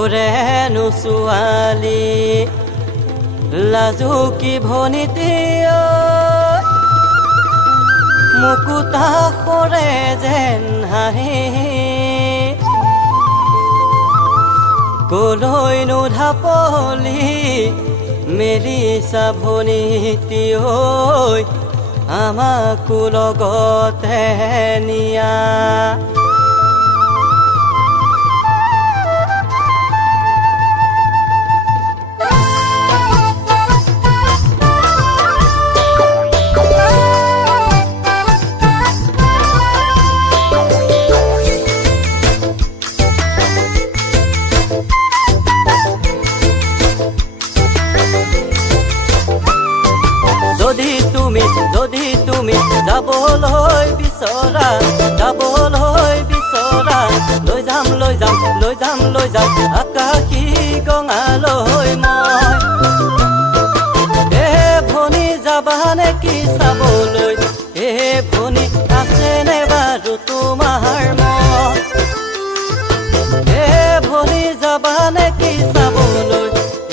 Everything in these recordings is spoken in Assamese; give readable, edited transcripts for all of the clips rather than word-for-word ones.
ওৰেনো ছোৱালী লাজুকী ভনীতি মুকুতা সৰে যেন হাঁহি কলৈনো ঢাপলি মেলিছা ভনীতি ঐ আমাকো লগতে নিয়া যদি তুমি যাবলৈ বিচৰা লৈ যাম আকাশী গঙালৈ মই এ ভনী যাবা নেকি চাবলৈ এ ভনী আছেনে বাৰু তোমাৰ মন এ ভনী যাবা নেকি চাবলৈ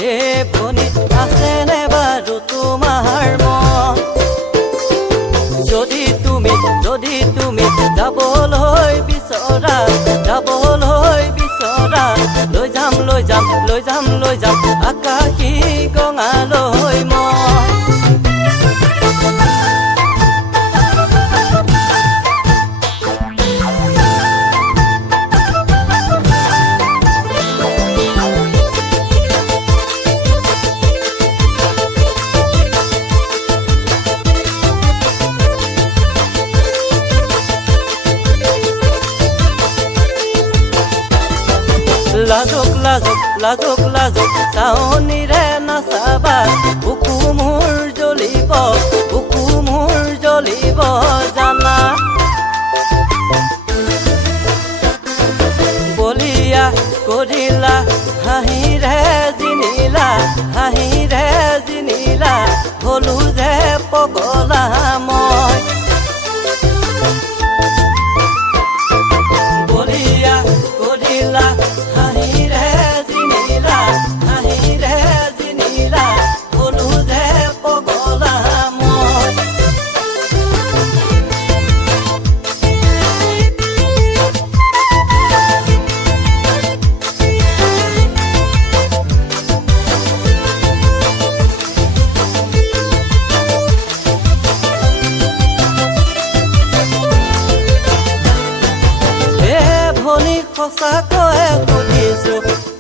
এ ভনী আছেনে বাৰু তোমাৰ মন যদি তুমি যাবলৈ বিচৰা লৈ যাম আকাশী গঙালৈ মই লাজক চাৱনীৰে নাচাবা বুকু মোৰ জ্বলিব জানা বলিয়া কৰিলা হাঁহিৰে জিনিলা হলো যে পগলা মই বলিয়া কৰিলা হাঁহিৰে জিনিলা হলো যে পগলা মই সঁচাকৈয়ে সুধিছো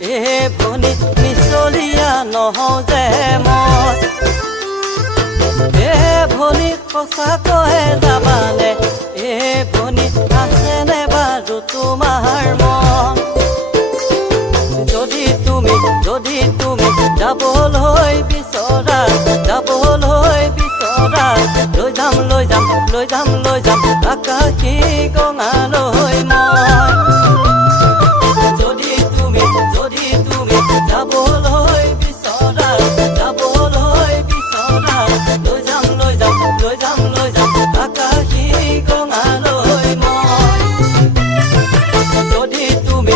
এ ভনী মিছলীয়া নহওঁ যে মই এ ভনী সঁচাকৈয়ে যাবানে এ ভনী আছেনে বাৰু তোমাৰ মন যদি তুমি যাবলৈ বিচৰা লৈ যাম আকাশী গঙালৈ মই যদি তুমি যাবলৈ বিচৰা লৈ যাম আকাশী গঙালৈ মই যদি তুমি